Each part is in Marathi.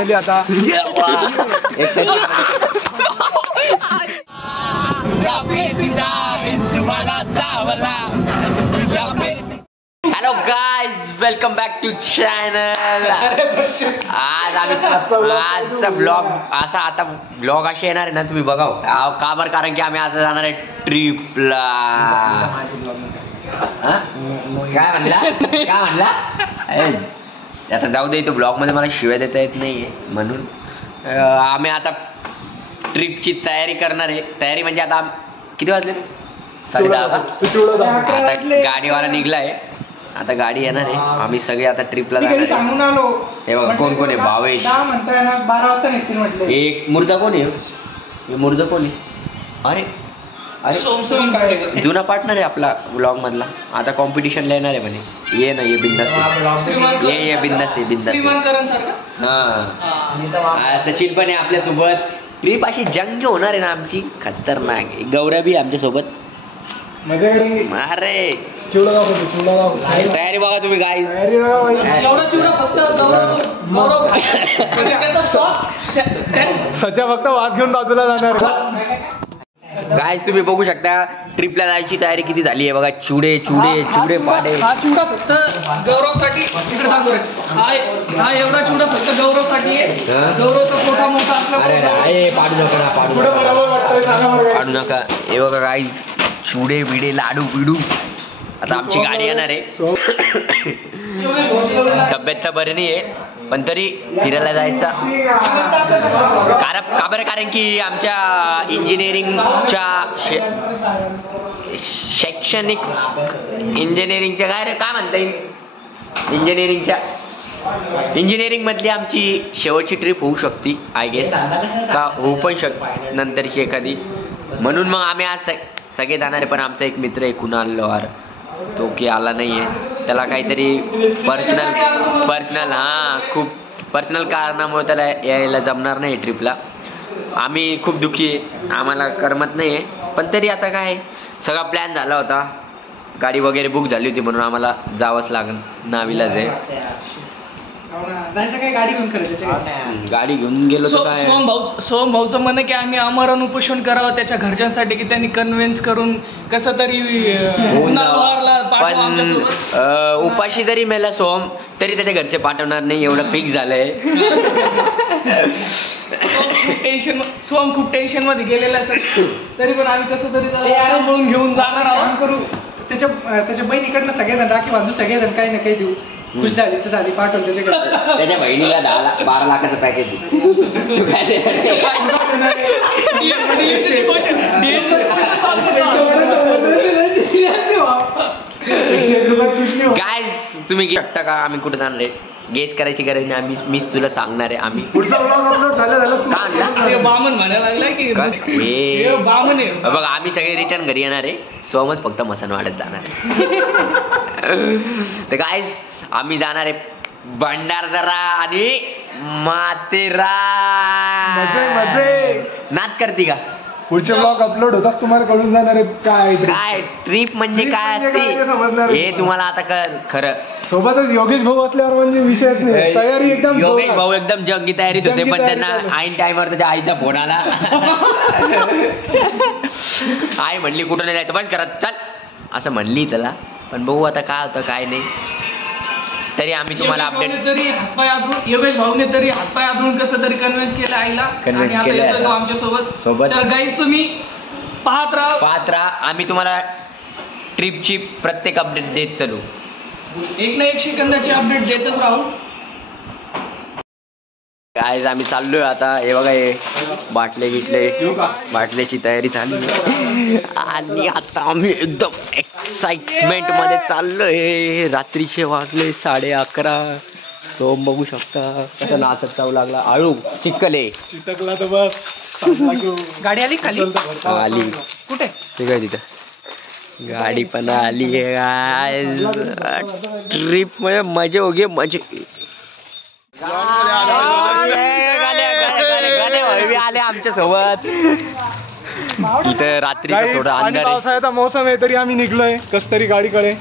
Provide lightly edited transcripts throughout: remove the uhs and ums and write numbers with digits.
फायनली आता hello guys, welcome back to channel. आज आजचा ब्लॉग असा, आता ब्लॉग असे येणार आहे ना, तुम्ही बघाव का बरं, कारण की आम्ही आता जाणार आहे ट्रिपला. काय म्हणला आता जाऊ दे, तो ब्लॉग मध्ये मला शिव्या देता येत नाहीये, म्हणून आम्ही आता ट्रिपची तयारी करणार आहे. तयारी म्हणजे आता किती वाजले? 10:30. आता गाडीवाला निघलाय, आता गाडी येणार आहे. आम्ही सगळे आता ट्रिपला जाणार आहे. हे बघा कोण कोण आहे. भावेश, 12 वाजता निघतील म्हटलं. एक मुर्दा कोण आहे? हे मुर्दा कोण आहे? अरे जुना पार्टनर आहे आपला ब्लॉग मधला. आता कॉम्पिटिशनला येणार आहे म्हणे. ये ना, ये बिंदास ये बिंदास हा. सचिन पण आहे आपल्या सोबत. ट्रिप अशी जंग होणार आहे ना आमची, खतरनाक. गौरव बी आमच्या सोबत. अरे तयारी बघा तुम्ही गाईज. सच्या फक्त वास घेऊन बाजूला जाणार. गाईज तुम्ही बघू शकता ट्रिपला जायची तयारी किती झाली आहे बघा. चुडे चुडे चुडे पाडे. हा चिवडा फक्त गौरवसाठी इकडे दाखव रे. हा एवढा चिवडा फक्त गौरवसाठी आहे. गौरवचा फोटा मोठा असला. अरे पाडू नका ना, पाडू नका. हे बघा गाईज, चुडे बिडे लाडू बिडू. आता आमची गाडी येणार आहे. तब्येत तर बरी नाही आहे, पण तरी फिरायला जायचं. का बरं, कारण की आमच्या इंजिनिअरिंगच्या शैक्षणिक इंजिनिअरिंगच्या काय म्हणता येईल, इंजिनिअरिंग मधली आमची शेवटची ट्रिप होऊ शकते आय गेस, का होऊ पण शकते नंतरची एखादी. म्हणून मग आम्ही आज सगळे जाणार आहे. पण आमचा एक मित्र आहे कुणाल लोहार, तो की आला नाहीये. त्याला काहीतरी पर्सनल खूप पर्सनल कारणामुळे त्याला यायला जमणार नाही ट्रिपला. आम्ही खूप दुःखी आहे, आम्हाला करमत नाही आहे. पण तरी आता काय, सगळा प्लॅन झाला होता, गाडी वगैरे बुक झाली होती, म्हणून आम्हाला जावंच लागेल. नाविलाज आहे. गाडी घेऊन गेलो तर काय. सोहम भाऊचं म्हणणं की आम्ही आमरण उपोषण करावं त्याच्या घरच्यांसाठी, की त्यांनी कन्व्हिन्स करून कसं तरी पण उपाशी जरी मेला सोहम तरी त्याच्या घरचे पाठवणार नाही, एवढं फिक्स झालंय. सोहम खूप टेन्शन मध्ये गेलेला असेल, तरी पण आम्ही कसं तरी सांभाळून घेऊन जाणार आहोत. करू त्याच्या बहिणीकडनं सगळेजण राखी बांधू, सगळेजण काही ना काही देऊ. खुश झाली तर झाली, पाठवून त्याच्याकडे. त्याच्या बहिणीला 12 लाखाचं पॅकेज. काय तुम्ही घेऊ शकता का आम्ही कुठे जाणार आहे? गेस करायची गरज नाही, मीच तुला सांगणार आहे. आम्ही बामन म्हणायला लागलाय की बघा, आम्ही सगळे रिटर्न घरी येणार आहे. सोमच फक्त मसन वाढत जाणार आहे. तर काय आम्ही जाणार आहे भंडारदरा आणि माथेरान. नाद करती का? पुढचे ब्लॉग अपलोड होताच तुम्हाला कळून जाणार आहे काय ट्रिप म्हणजे काय असते हे तुम्हाला आता खरं. सोबतच योगेश भाऊ असल्यावर म्हणजे विषयच नाही. तयारी एकदम. योगेश भाऊ एकदम जंगी तयारीत होते, पण त्यांना ऐन टाइमवर त्याच्या आईचा फोन आला. आई म्हणली कुठं नाही जायचं, बस करत चल असं म्हणली त्याला. पण बघू आता काय होतं काय नाही. तरी आम्ही तुम्हाला अपडेट. योगेश भाऊने तरी हातपाय आधळून कसं तरी कन्व्हिन्स केलं आईला, आणि आता येतोय तो आमच्या सोबत. तर गाईज तुम्ही पाहत राहा. आम्ही तुम्हाला ट्रिपची प्रत्येक अपडेट देत चालू. एक ना एक सेकंदाची अपडेट देतच राहू. काय आम्ही चाललोय आता. हे बघा, हे बाटल्याची तयारी झाली आणि आता आम्ही एकदम एक्साइटमेंट मध्ये चाललोय. रात्रीचे वाजले 11:30. सोम बघू शकता कसं नाचत चालू लागला. आळू चिटकला तर बस. गाडी आली खाली, आली कुठे ते काय तिथं गाडी पण आली आहे. ट्रिप मध्ये मजा होगी मजे. आले आमच्या सोबत. इथं रात्री थोडं अंधार, पावसाळ्याचा मौसम आहे, तरी आम्ही निघलोय कस तरी गाडीकडे.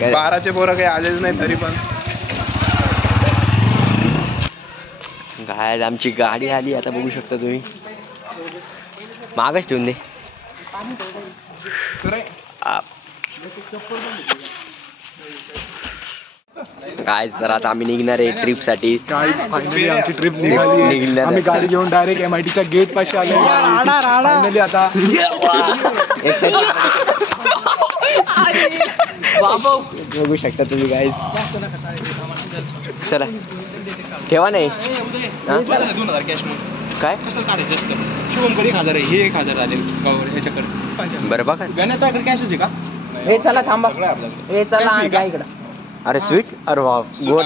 12चे पोरं काही आलेच नाही, तरी पण काय आमची गाडी आली आता बघू शकता तुम्ही. मागच ठेवून दे. काय सर आता आम्ही निघणार आहे ट्रिप साठी. फायनली आमची ट्रिप निघाली. आम्ही गाडी घेऊन डायरेक्ट MIT च्या गेट पाशी आले. फायनली आता बघू शकता तुम्ही गाईज. चला ठेवा नाही काय शुभमकडे 1000 आहे. हे 1000 झाले याच्याकडे. बरं बघा. गण्याच्याकडे कॅश आहे का? हे चला थांबा. हे चला इकडं. अरे स्वीट. अरे वा गोड.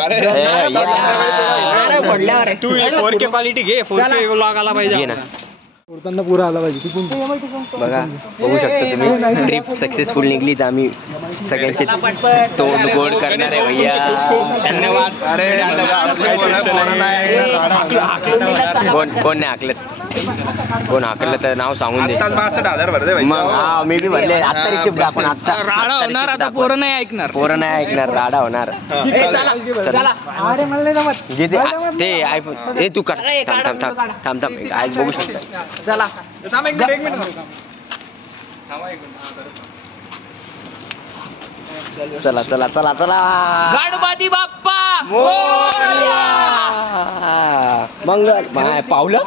पडल्यावर तू 4K क्वालिटी घे. 4K व्लॉग आला पाहिजे. घे ना. उडताना पुरा आला पाहिजे. बघा बघू शकता तुम्ही ट्रिप सक्सेसफुल निघली. तर आम्ही सगळ्यांचे तोंड गोड करणार आहे भैया. धन्यवाद. अरे कोण नाही हाकलत. कोण हाकलं तर नाव सांगून दे. 62,000 भरले. मग हा मी बी भरले. आत्ता रिसिप्ट दाखवून. आत्ता होणार आता. पोरं नाही ऐकणार. पोरं नाही ऐकणार. राडा होणार. चला. अरे मला नाही जमत. जे ते आयफोन. हे तू कर. थांब थांब थांब थांब. आज बघू शकता. चला. एक मिनिट. चला चला चला चला. गणपती बाप्पा मंगल. पावलं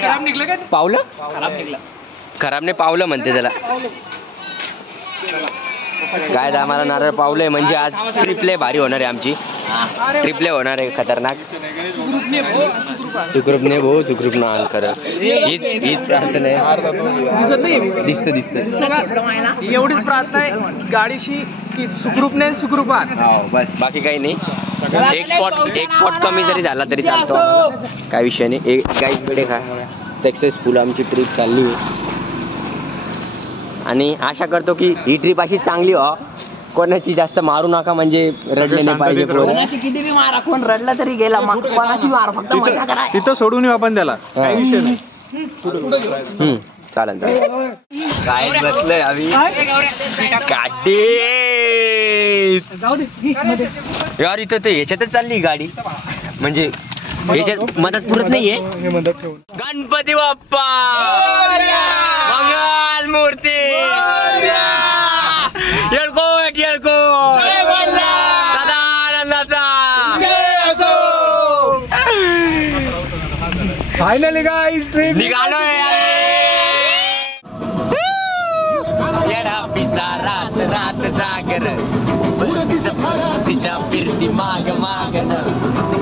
खराब निघलं का? पावलं खराब निघलं. खराब नाही पावलं म्हणते त्याला. काय आम्हाला नारळ पावलंय म्हणजे आज ट्रिपले भारी होणार आहे आमची. ट्रिपले होणार आहे खतरनाक. सुखरूपने भाऊ सुखरूप ना खरं. हीच प्रार्थना आहे. दिसतं एवढीच प्रार्थना आहे गाडीशी की सुखरूपने सुखरूपात. हो बस बाकी काही नाही. एक स्पॉट कमी जरी झाला तरी चालतो आम्हाला. काय विषय नाही. एक गाईस बेडे खा. सक्सेसफुल आमची ट्रिप चालली आहे आणि आशा करतो की ही ट्रिप अशी चांगली हो. कोणाची जास्त मारू नका म्हणजे रडले नाही पाहिजे. कोणाची किती बी मारा. कोण रडला तरी गेला. कोणाची मारा. फक्त मजा करा. तिथं सोडून येऊ आपण त्याला. काही विषय नाही. चालेल काय बसलंय आम्ही गाडी. यार इथं ते ह्याच्यातच चालली गाडी म्हणजे ह्याच्यात मदत पुरत नाहीये. गणपती बाप्पा मंगल मूर्ती येळकोट येळकोट सदा आनंदाचा. फायनली गाईस ट्रिप निघालोय. येडा पिसा रात रात जागर तिच्या फिरती माग मागन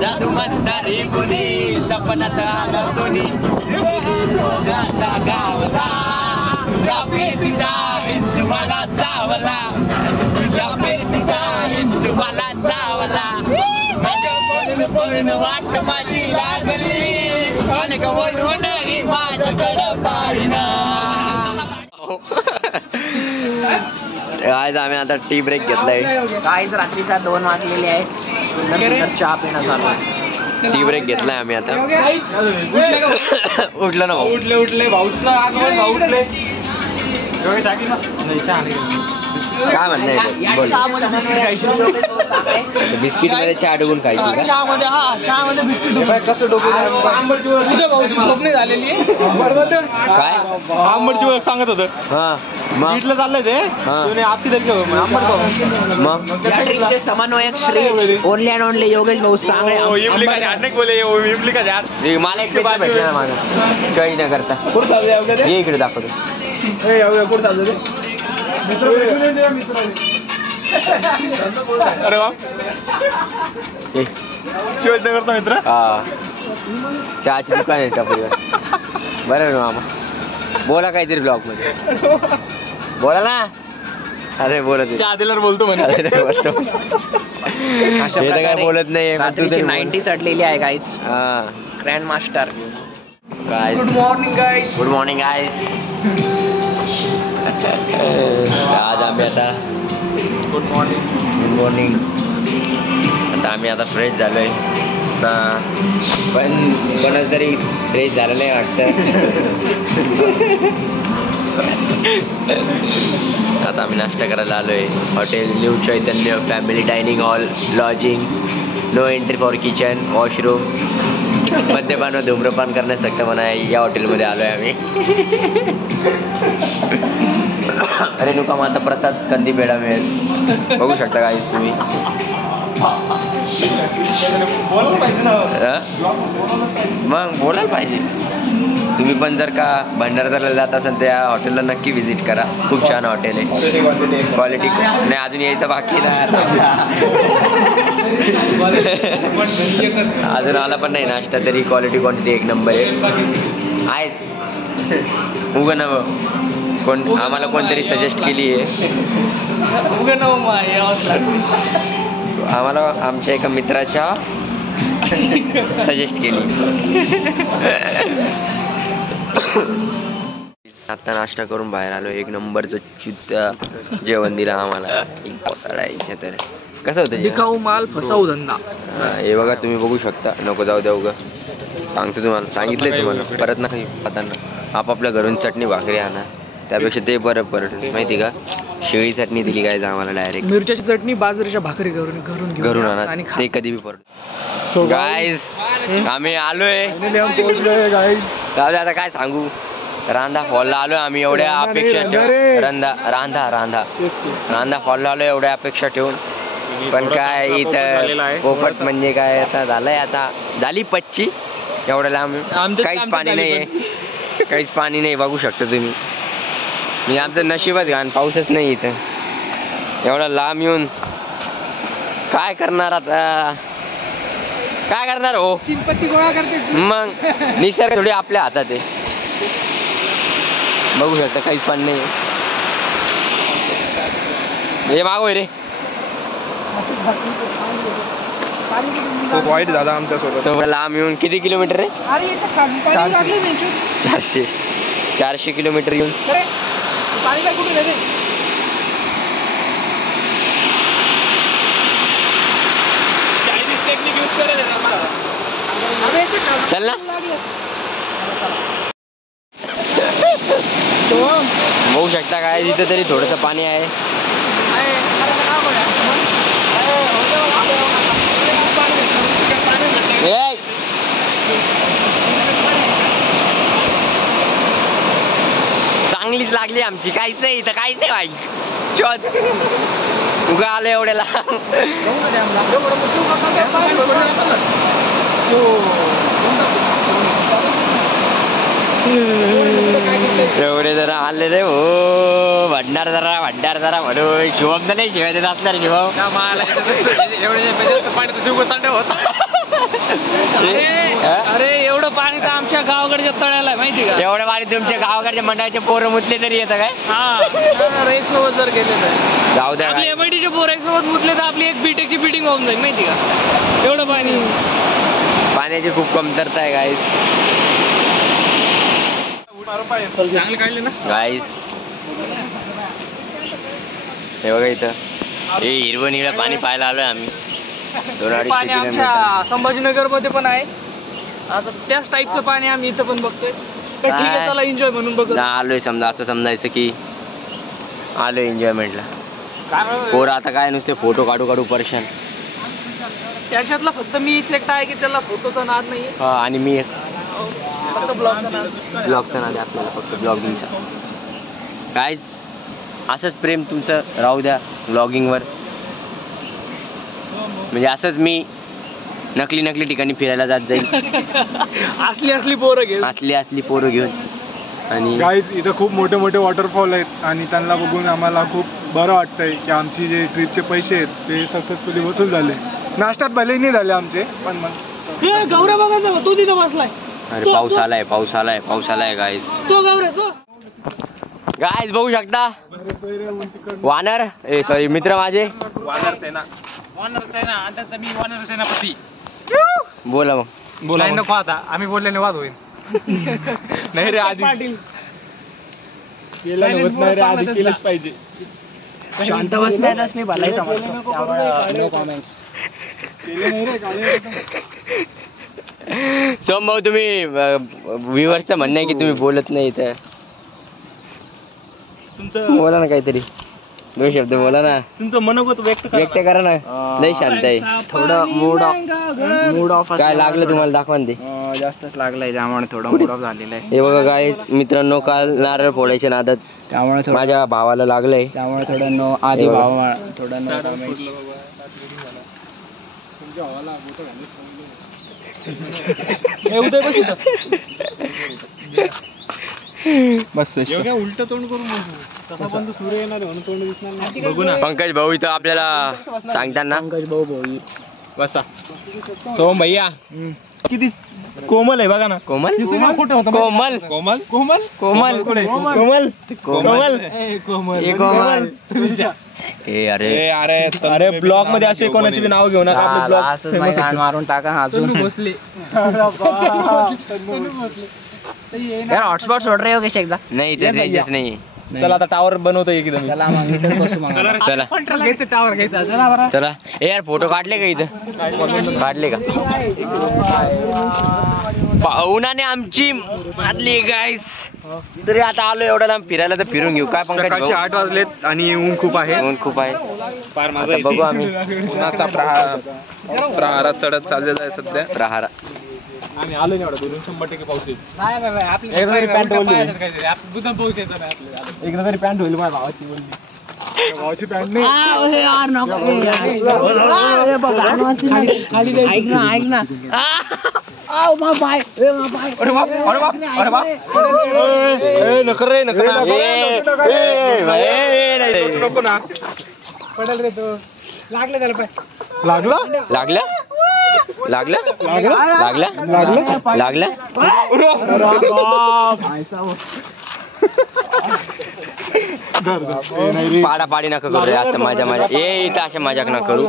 दारू म्हणणारी मुली सपनात आलं कोणी गावला तुझ्या फिरतीचा हिंदू मला चावला. तुझ्या फिरतीचा हिंदू मला चावला. माझ्या पळून वाट माझी लागली अनेक वरून माझ्याकडं पाहिना. आज आम्ही आता टी ब्रेक घेतलाय. काहीच रात्रीचा 2 वाजलेले आहे. सुंदर चहा पिणं चालू आहे. टी ब्रेक घेतलाय आम्ही आता. उठलं ना भाऊ. उठले भाऊचं आगमन. भाऊ उठले. काय म्हणणं बिस्किट मध्ये चहा डुबून खायची का? चहामध्ये चहामध्ये बिस्किट. कसं डोकं भाऊची झोपणी झालेली आहे. काय आंबटची ओळख सांगत होतं. हा मग इथलं चाललंय ते. आत्ती मग या ट्रिपचे समन्वयक Shri only and only Yogesh भाऊ सांगळे. मला एक भेटला ना माझा काही न करता. ये इकडे दाखवतो. अरे वा शिवाजीनगरचा मित्र. हा चहाची दुकान आहे टपरीवर. बरं ना मामा बोला काहीतरी ब्लॉग मध्ये बोला ना. अरे बोलत चहा दिल्यावर बोलतो म्हणे. काय बोलत नाही. 90 चढलेली आहे guys. Grand master. Good morning guys. Good morning guys. आज आम्ही आता गुड मॉर्निंग. आता आम्ही आता फ्रेश झालोय. पण कोणाच तरी फ्रेश झालं नाही वाटतं. आता आम्ही नाश्ता करायला आलोय. Hotel new Chaitanya family dining hall lodging. No entry for kitchen washroom. मद्यपान व धूम्रपान करण्यास सक्षम आहे या हॉटेलमध्ये आलोय आम्ही. रेणुका माता प्रसाद कंदी पेढा मिळेल, बघू शकता गाईस तुम्ही. मग बोलायला पाहिजे. तुम्ही पण जर का भंडारदऱ्याला जात असाल त्या हॉटेलला नक्की व्हिजिट करा, खूप छान हॉटेल आहे. क्वालिटी नाही अजून यायचं बाकी ना, अजून आला पण नाही नाश्ता, तरी क्वालिटी क्वांटिटी एक नंबर आहेच. उग नव कोण आम्हाला कोणतरी सजेस्ट केली आहे, आम्हाला आमच्या एका मित्राच्या सजेस्ट केली. आता नाश्ता करून बाहेर आलो. एक नंबरचं चित्त जेवण दिलं आम्हाला. तर कसं होतं दिखाऊ माल फसाऊ धंदा. हे बघा तुम्ही बघू शकता. नको जाऊ द्या उगा, सांगतो तुम्हाला, सांगितलंय तुम्हाला परत ना काही खाताना आपापल्या घरून चटणी भाकरी आणा, त्यापेक्षा ते बरं पडलं माहिती का. शेळी चटणी दिली काय आम्हाला डायरेक्ट. मिरच्याची चटणी बाजरीच्या भाकरी घरून आणा, ते कधी बी पडलं. गाईज आम्ही आलोय, पोहोचलोय गाईज. जाऊ दे आता काय सांगू. रांधा फॉलला आलोय आम्ही एवढ्या अपेक्षा ठेवून. रांधा फॉलला आलोय एवढ्या अपेक्षा ठेवून, पण काय इथं पोपट म्हणजे काय आता झालंय. आता झाली पच्ची एवढ्या लांब, काहीच पाणी नाहीये, काहीच पाणी नाही. बघू शकता तुम्ही, म्हणजे आमचं नशीबच घाण, पाऊसच नाही इथं. एवढा लांब येऊन काय करणार आता, काय करणार हो. मग निसर्ग थोडी आपल्या हातात आहे. बघू शकता काहीच पाणी नाही. हे मागोय रे, खूप वाईट झाला आमच्यासोबत. लांब येऊन किती किलोमीटर आहे. 400 किलोमीटर येऊन. चल ना. बघू शकता काय तिथं तरी थोडस पाणी आहे. चांगलीच लागली आमची, काहीच नाही इथं, काहीच नाही भाई. उगा आलं एवढ्याला. एवढे जरा आले रे हो. भंडार जरा म्हणून शिवम तर नाही शिवाय देत असणार शिवम. अरे एवढं पाणी तर आमच्या गावाकडच्या तळ्याला माहिती का. एवढं पाणी तुमच्या गावाकडच्या मंडळाचे पोरं मुतले तरी येतं काय. एक सोबत जर गेले तर जाऊ द्या. आपली एमआयटीचे पोरं एक सोबत मुतले तर आपली एक बीटेकची बिटिंग होऊन जाईल माहिती का. एवढं पाणी, पाण्याची खूप कमतरता आहे गाईस. चांगले काढले ना गाईस. हे बघा इथं हे हिरवं निळं पाणी पाहायला आलोय आम्ही. 200-250 किलोमीटर. संभाजीनगर मध्ये पण आहे आता त्याच टाईपचं पाणी आम्ही इथं पण बघतोय. ठीक आहे चला एन्जॉय म्हणून बघतो. आलोय समजा, असं समजायचं की आलोय एन्जॉयमेंटला. पोरं आता काय नुसते फोटो काढू परेशान. त्याच्यातला फक्त मीच एकटा आहे की त्याला फोटोचा नाद नाही. आणि मी एक फक्त ब्लॉगचा नाद आहे आपल्याला, फक्त ब्लॉगिंगचा. कायच असंच प्रेम तुमचं राहू द्या ब्लॉगिंगवर. म्हणजे असंच मी नकली ठिकाणी फिरायला जात जाईल. असली पोरं घेऊन. आणि गाईज इथं खूप मोठे वॉटरफॉल आहेत आणि त्यांना बघून आम्हाला खूप बरं वाटतंय की आमची जे ट्रिपचे पैसे आहेत ते सक्सेसफुली वसूल झाले. नाश्त्यात भलेही नाही झाले आमचे, पण मग गौऱ्या बघायचा तो तिथं बसलाय. अरे पाऊस आलाय गाईज. तो गौऱ्या तो गाईज बघू शकता. वानर सॉरी मित्र माझे वानर सेना आता मी वानर सेनापती. बोला मग. नको आता आम्ही बोलल्याने वाद होईल. नाही रे, आधी आधी केलंच पाहिजे. शांत बसण्यास मी भलाई समजतो. सोम भाऊ तुम्ही व्ह्युअर्सचं म्हणणं आहे की तुम्ही बोलत नाही इथं. बोला ना काहीतरी, 2 शब्द बोला ना. तुमचं मनोगत व्यक्त करा ना. लय शांत आहे. थोडं मूड ऑफ काय लागलं तुम्हाला दाखवा ना ते. जास्तच लागलाय त्यामुळे थोडं मूड ऑफ झालेलं आहे. हे बघा काय मित्रांनो, काल नारळ फोडायच्या नादात त्यामुळे माझ्या भावाला लागलंय. त्यामुळे थोडं नो आधी हे बघा. भाव थोडं नो comments. बस उलट तोंड करून तसा पण तो सूर्य येणार म्हणून तोंड दिसणार नाही. बघू ना. पंकज भाऊ इथं आपल्याला सांगताना भाऊ भाऊ बसा सोम भैया किती कोमल आहे बघा ना. कोमल कोमल कोमल कोमल कोमल कोमल कोमल कोमल कोमल ए अरे अरे अरे ब्लॉग मध्ये असे कोणाची बी नाव घेऊ नका. आपले ब्लॉग मारून टाका अजून बसले यार हॉटस्पॉट सोड रे योगेश एकदा. नाही इथे रेंजच नाही. चला आता टावर बनवतो एकदम. चला मग इथेच बसू मग. चला घ्यायचं टावर घ्यायचा. चला बरं. चला ए यार फोटो काढले का इथं? काढले का? पाहुणाने आमची मारली गाईस. तरी आता आलो एवढा लांब फिरायला तर फिरून घेऊ काय. पंकज सकाळचे 8 वाजलेत आणि ऊन खूप आहे. ऊन खूप आहे. आता बघू आम्ही उन्हाचा प्रहारात चढत चाललेला आहे सध्या. प्रहारा. आम्ही आलो नाही एवढा दूरून. 100% पाऊस येईल. एकदा तरी पॅन्ट ओढली. एकदा तरी पॅन्ट होईल माझ्या भावाची बोलली. भावाची पॅन्ट नाही. ऐक ना ऐक ना. नकर रे नकर नको ना. पडेल रे तो. लागलं त्याला पाय. लागलं लागलं लागलं लागलं लागलं लागलं. पाडापाडी नका करू रे असं. माझ्या माझ्या ए इथं अशा मजाक नका करू.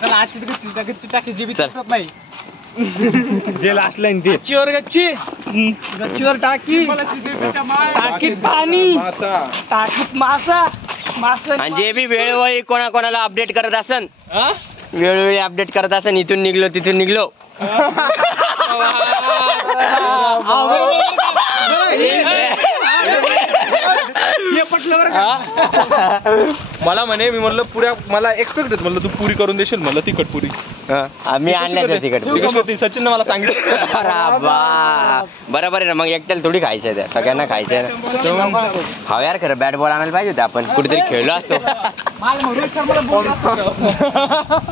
चला आजची गच्ची टाकी जी बी चल. नाही. जे लास्ट लाईन ते गच्चीवर गच्ची. गच्चीवर टाकी. टाकीत पाणी. टाकीत मासा. मासा आणि जे बी वेळोवेळी कोणाला अपडेट करत असन, वेळोवेळी अपडेट करत असन, इथून निघलो तिथून निघलो. मला म्हणे मी म्हणलं पुऱ्या मला एक्सपेक्ट होत म्हणलं तू पुरी करून देशील म्हणलं तिखट पुरी. आम्ही आणल्या तिकडे. सचिन मला सांगितलं. बरोबर आहे ना. मग एकट्याला थोडी खायचंय त्या सगळ्यांना खायचंय ना. हा यार खरं बॅट बॉल आणायला पाहिजे होते. आपण कुठेतरी खेळलो असतो.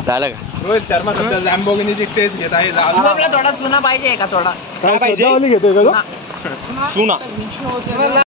झालं का? रोहित शर्मा सध्या लॅम्बोर्गिनीची टेस्ट घेत आहे. थोडा चुना पाहिजे का थोडा. घेतोय का? चुना